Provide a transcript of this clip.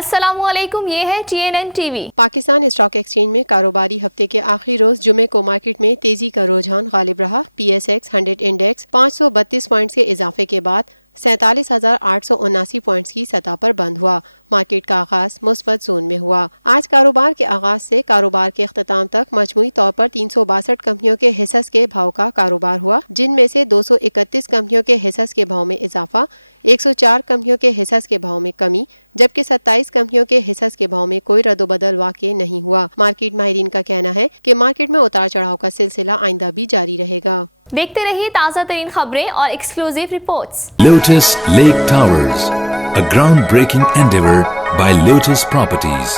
अस्सलामुअलैकुम, ये है TNN TV। Pakistan stock exchange में कारोबारी हफ्ते के आखिरी रोज जुमे को मार्केट में तेजी का रुझान गालिब रहा। PSX 100 इंडेक्स 532 पॉइंट्स के इजाफे के बाद 47,879 पॉइंट्स की सतह पर बंद हुआ। मार्केट का आगाज मुस्बत जोन में हुआ। आज कारोबार के आगाज से कारोबार के अख्ताम तक मजमूई तौर पर 362 कंपनियों के हिस्स के भाव का कारोबार हुआ, जिनमें से 231 कंपनियों के हिस्स के भाव में इजाफा, 104 कंपनियों के हिस्स के भाव में कमी, जबकि 27 कंपनियों के हिस्स के भाव में कोई रद्दोबदल वाक़ई नहीं हुआ। मार्केट माहिरीन का कहना है कि मार्केट में उतार चढ़ाव का सिलसिला आइंदा भी जारी रहेगा। देखते रहिए ताज़ा तरीन खबरें और exclusive reports. Lotus Lake Towers, a groundbreaking endeavor by Lotus Properties.